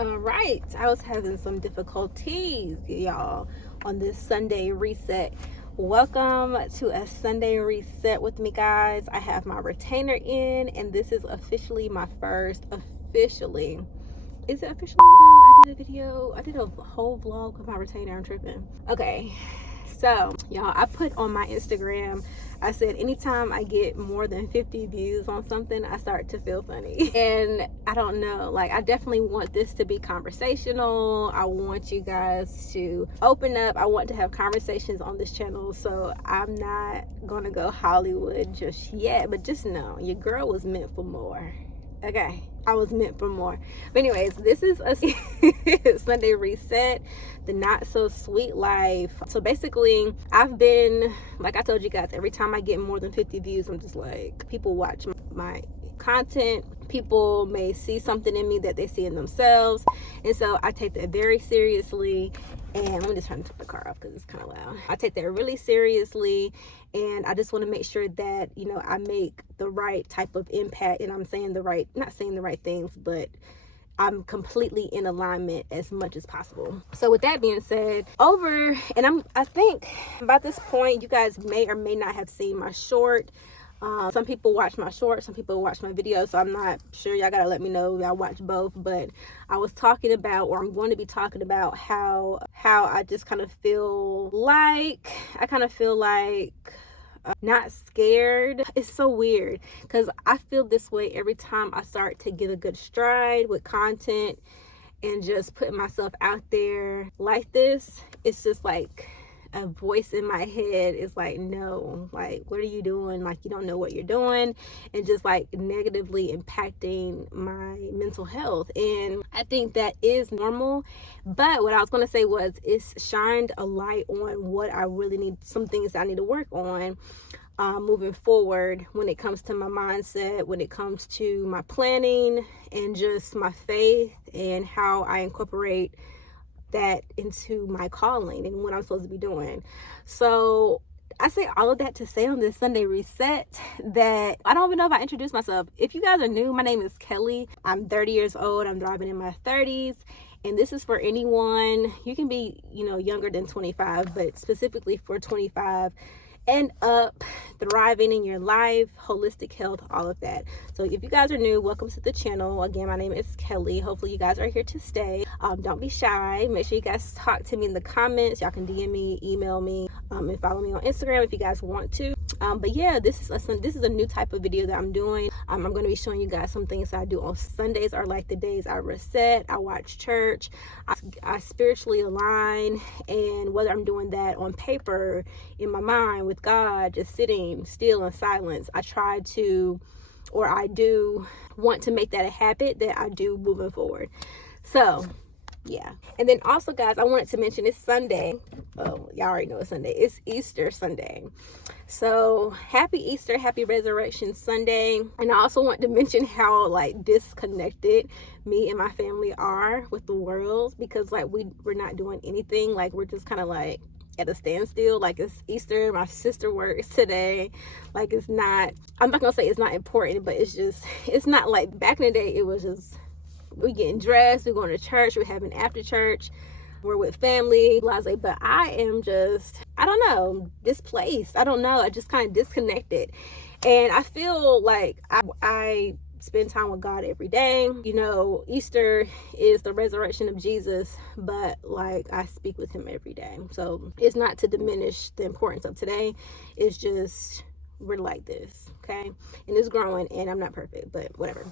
Alright, I was having some difficulties, y'all, on this Sunday reset. Welcome to a Sunday reset with me, guys. I have my retainer in, and this is officially my first officially. Is it officially? No, I did a video. I did a whole vlog with my retainer. I'm tripping. Okay, so y'all, I put on my Instagram, I said anytime I get more than 50 views on something, I start to feel funny. And I don't know, like, I definitely want this to be conversational. I want you guys to open up. I want to have conversations on this channel. So I'm not gonna go Hollywood just yet, but just know your girl was meant for more. Okay, I was meant for more. But anyways, this is a Sunday reset, the not so sweet life. So basically, I've been, like I told you guys, every time I get more than 50 views, I'm just like, people watch my content. People may see something in me that they see in themselves. And so I take that very seriously. And let me just turn the car off because it's kind of loud. I take that really seriously, and I just want to make sure that, you know, I make the right type of impact, and I'm saying the right, not saying the right things, but I'm completely in alignment as much as possible. So with that being said, I think by this point, you guys may or may not have seen my short. Some people watch my shorts, some people watch my videos, so I'm not sure. Y'all gotta let me know y'all watch both. But I was talking about, or I'm going to be talking about, how I just kind of feel like not scared. It's so weird because I feel this way every time I start to get a good stride with content and just putting myself out there like this. It's just like a voice in my head is like, no, like, what are you doing? Like, you don't know what you're doing, and just like negatively impacting my mental health. And I think that is normal. But what I was going to say was, it's shined a light on what I really need, some things I need to work on moving forward when it comes to my mindset, when it comes to my planning, and just my faith, and how I incorporate that into my calling and what I'm supposed to be doing. So I say all of that to say on this Sunday reset that I don't even know if I introduced myself. If you guys are new, my name is Kelly. I'm 30 years old. I'm driving in my 30s. And this is for anyone. You can be, you know, younger than 25, but specifically for 25 and up, thriving in your life, holistic health, all of that. So if you guys are new, welcome to the channel. Again, my name is Kelly. Hopefully you guys are here to stay. Don't be shy. Make sure you guys talk to me in the comments. Y'all can DM me, email me, and follow me on Instagram if you guys want to. But yeah, this is a new type of video that I'm doing. I'm going to be showing you guys some things that I do on Sundays, are like the days I reset, I watch church, I spiritually align. And whether I'm doing that on paper, in my mind with God, just sitting still in silence, I do want to make that a habit that I do moving forward. So yeah. And then also, guys, I wanted to mention it's Sunday. Oh, y'all already know it's Sunday. It's Easter Sunday. So happy Easter, happy Resurrection Sunday. And I also want to mention how like disconnected me and my family are with the world, because like we're not doing anything. Like we're just kind of like at a standstill. Like it's Easter, my sister works today. Like I'm not gonna say it's not important, but it's not like back in the day. It was just, we getting dressed, we're going to church, we're having after church, we're with family, blase. But I am just, I don't know, displaced. I don't know, I just kind of disconnected. And I feel like I spend time with God every day. You know, Easter is the resurrection of Jesus, but like I speak with him every day. So it's not to diminish the importance of today. It's just, we're like this, okay? And it's growing, and I'm not perfect, but whatever.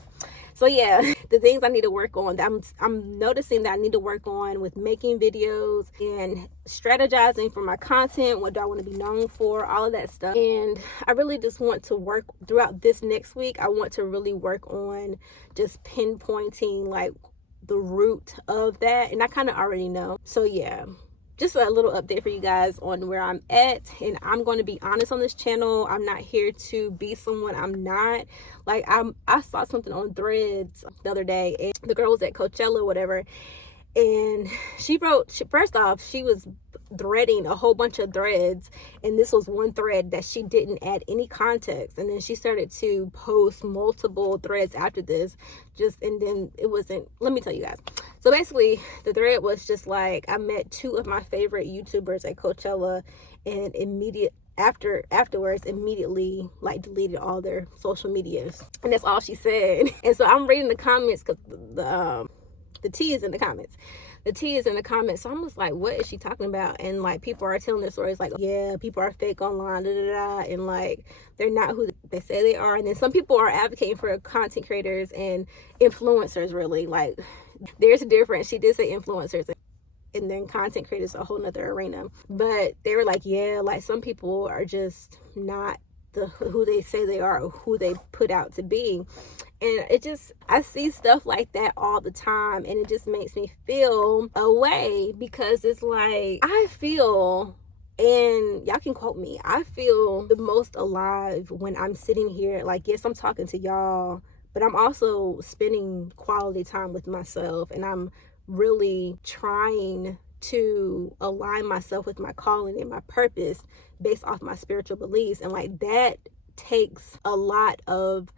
So yeah, the things I need to work on, I'm noticing that I need to work on with making videos and strategizing for my content. What do I want to be known for? All of that stuff. And I really just want to work throughout this next week. I want to really work on just pinpointing like the root of that. And I kind of already know. So yeah, just a little update for you guys on where I'm at. And I'm going to be honest on this channel. I'm not here to be someone I'm not. Like I saw something on Threads the other day, and the girl was at Coachella, whatever, and she was threading a whole bunch of threads, and this was one thread that she didn't add any context, and then she started to post multiple threads after this, and then it wasn't, let me tell you guys. So basically the thread was just like, I met two of my favorite YouTubers at Coachella, and afterwards immediately like deleted all their social medias, and that's all she said. And so I'm reading the comments, because the tea is in the comments. So I'm just like, what is she talking about? And like people are telling their stories like, yeah, people are fake online, and like they're not who they say they are. And then some people are advocating for content creators and influencers. Really, like there's a difference. She did say influencers, and then content creators, a whole nother arena. But they were like, yeah, like some people are just not who they say they are, or who they put out to be. And I see stuff like that all the time, and it just makes me feel a way, because it's like I feel, and y'all can quote me, I feel the most alive when I'm sitting here. Like, yes, I'm talking to y'all, but I'm also spending quality time with myself, and I'm really trying to align myself with my calling and my purpose based off my spiritual beliefs. And like that takes a lot of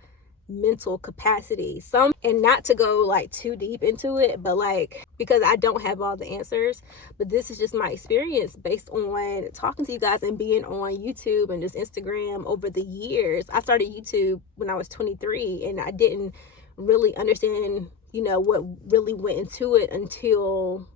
mental capacity, and not to go like too deep into it, but like, because I don't have all the answers, but this is just my experience based on talking to you guys and being on YouTube and just Instagram over the years. I started YouTube when I was 23, and I didn't really understand, you know, what really went into it until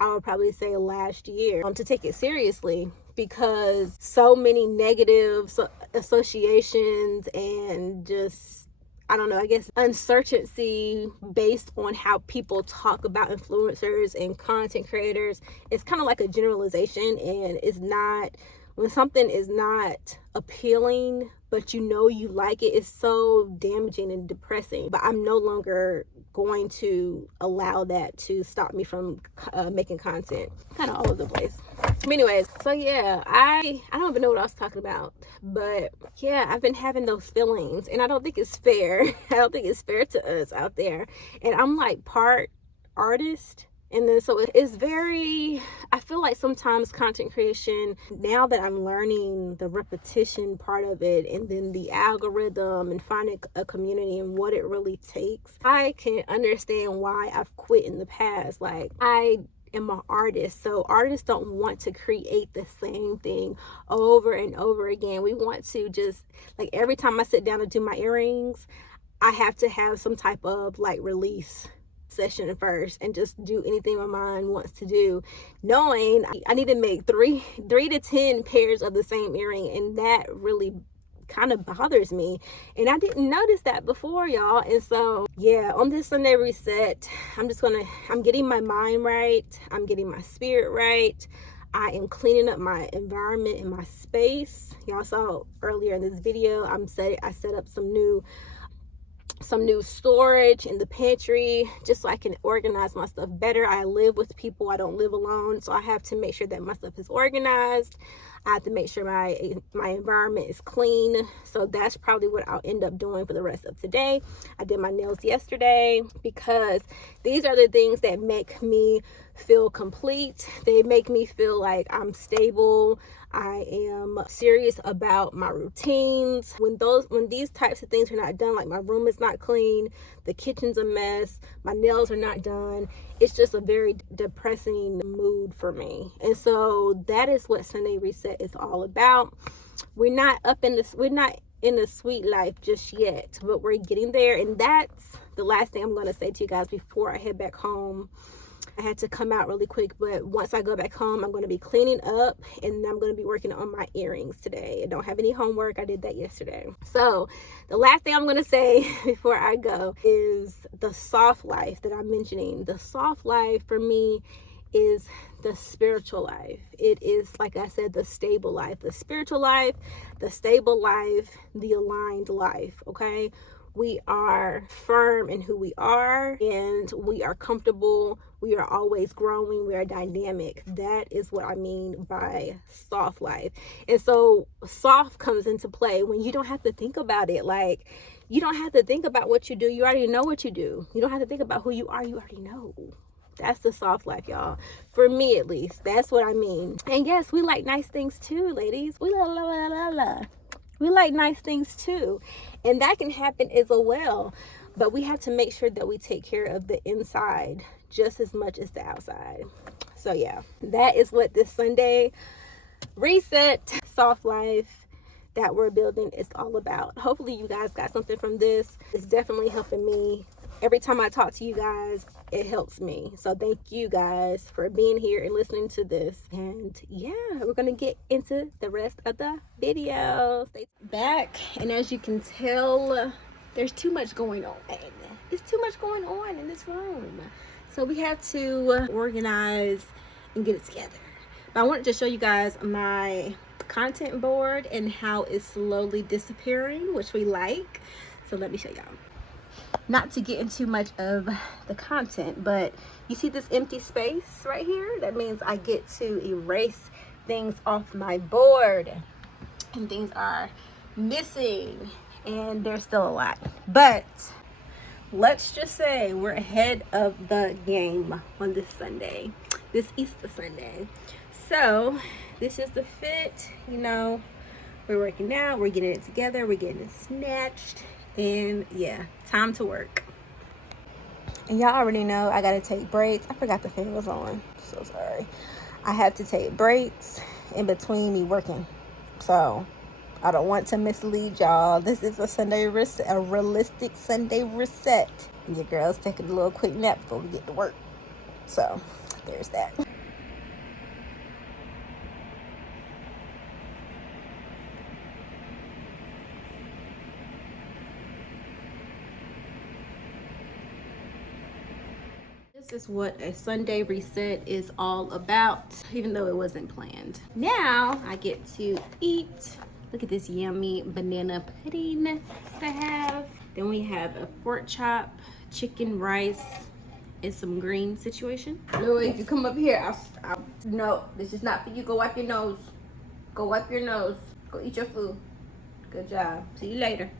I would probably say last year, to take it seriously, because so many negative associations and just, I don't know, I guess uncertainty based on how people talk about influencers and content creators. It's kind of like a generalization, and it's not, when something is not appealing but you know you like it, it's so damaging and depressing. But I'm no longer going to allow that to stop me from making content. Kind of all over the place. Anyways, so yeah, I don't even know what I was talking about, but yeah, I've been having those feelings, and I don't think it's fair. I don't think it's fair to us out there. And I'm like part artist, and then so it's very, I feel like sometimes content creation, now that I'm learning the repetition part of it, and then the algorithm, and finding a community and what it really takes, I can understand why I've quit in the past. Like, I am an artist, so artists don't want to create the same thing over and over again. We want to just, like, every time I sit down to do my earrings, I have to have some type of like release session first, and just do anything my mind wants to do, knowing I need to make three to 10 pairs of the same earring. And that really kind of bothers me, and I didn't notice that before, y'all. And so yeah, on this Sunday reset, I'm getting my mind right, I'm getting my spirit right, I am cleaning up my environment and my space. Y'all saw earlier in this video, I set up some new storage in the pantry just so I can organize my stuff better. I live with people, I don't live alone, so I have to make sure that my stuff is organized. I have to make sure my environment is clean. So that's probably what I'll end up doing for the rest of today. I did my nails yesterday because these are the things that make me feel complete. They make me feel like I'm stable. I am serious about my routines. When these types of things are not done, like my room is not clean, the kitchen's a mess, my nails are not done, it's just a very depressing mood for me. And so that is what Sunday Reset is all about. We're not in the sweet life just yet, but we're getting there. And that's the last thing I'm going to say to you guys before I head back home. I had to come out really quick, but once I go back home, I'm going to be cleaning up, and I'm going to be working on my earrings today. I don't have any homework. I did that yesterday. So the last thing I'm going to say before I go is the soft life that I'm mentioning. The soft life for me is the spiritual life. It is, like I said, the stable life, the spiritual life, the stable life, the aligned life. Okay. We are firm in who we are, and we are comfortable. We are always growing. We are dynamic. That is what I mean by soft life. And so soft comes into play when you don't have to think about it. Like, you don't have to think about what you do. You already know what you do. You don't have to think about who you are. You already know. That's the soft life, y'all. For me, at least. That's what I mean. And yes, we like nice things too, ladies. We like nice things too. And that can happen as well. But we have to make sure that we take care of the inside just as much as the outside. So yeah, that is what this Sunday Reset soft life that we're building is all about. Hopefully you guys got something from this. It's definitely helping me. Every time I talk to you guys, it helps me. So thank you guys for being here and listening to this. And yeah, we're going to get into the rest of the video. Stay back. And as you can tell, there's too much going on. There's too much going on in this room. So we have to organize and get it together. But I wanted to show you guys my content board and how it's slowly disappearing, which we like. So let me show y'all. Not to get into much of the content, but you see this empty space right here? That means I get to erase things off my board, and things are missing, and there's still a lot. But let's just say we're ahead of the game on this Sunday, this Easter Sunday. So this is the fit, you know, we're working out, we're getting it together, we're getting it snatched. And yeah, time to work. And y'all already know I gotta take breaks. I forgot the fan was on. So sorry. I have to take breaks in between me working. So I don't want to mislead y'all. This is a Sunday reset, a realistic Sunday reset. And your girl's taking a little quick nap before we get to work. So there's that. This is what a Sunday reset is all about, even though it wasn't planned. Now I get to eat. Look at this yummy banana pudding that I have. Then we have a pork chop, chicken, rice, and some green situation. Louis, if you come up here, no, this is not for you. Go wipe your nose. Go wipe your nose. Go eat your food. Good job. See you later.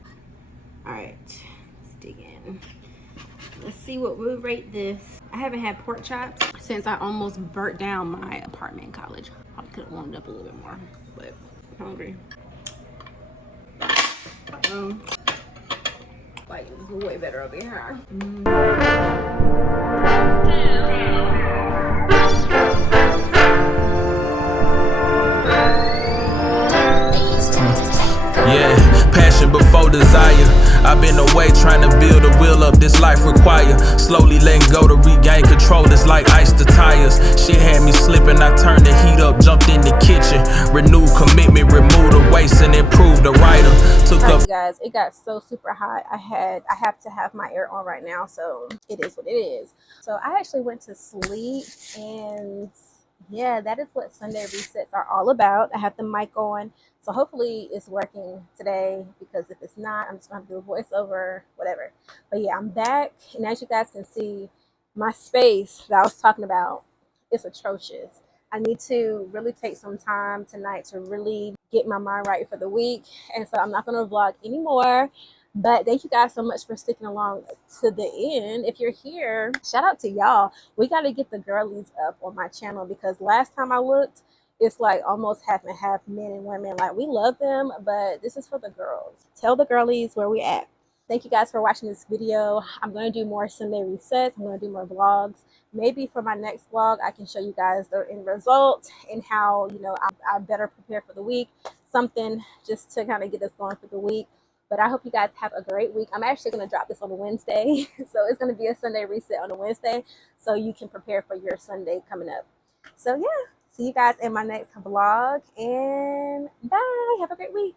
All right, let's dig in. Let's see what we rate this. I haven't had pork chops since I almost burnt down my apartment in college. I could have warmed up a little bit more, but I'm hungry. Like, this is way better over here. Yeah, passion before desire. I've been away trying to build a wheel up this life require. Slowly letting go to regain control, it's like ice to tires. Shit had me slipping, I turned the heat up, jumped in the kitchen. Renewed commitment, removed the waste and improved the writer. you guys, it got so super hot. I have to have my air on right now, so it is what it is. So I actually went to sleep, and yeah, that is what Sunday resets are all about. I have the mic on, so hopefully it's working today, because if it's not, I'm just gonna do a voiceover, whatever. But yeah, I'm back, and as you guys can see, my space that I was talking about is atrocious. I need to really take some time tonight to really get my mind right for the week. And so I'm not going to vlog anymore. But thank you guys so much for sticking along to the end. If you're here, shout out to y'all. We got to get the girlies up on my channel, because last time I looked, it's like almost half and half men and women. Like, we love them, but this is for the girls. Tell the girlies where we at. Thank you guys for watching this video. I'm going to do more Sunday resets. I'm going to do more vlogs. Maybe for my next vlog, I can show you guys the end result and how, you know, I better prepare for the week. Something just to kind of get us going for the week. But I hope you guys have a great week. I'm actually going to drop this on a Wednesday. So it's going to be a Sunday reset on a Wednesday, so you can prepare for your Sunday coming up. So yeah, see you guys in my next vlog, and bye. Have a great week.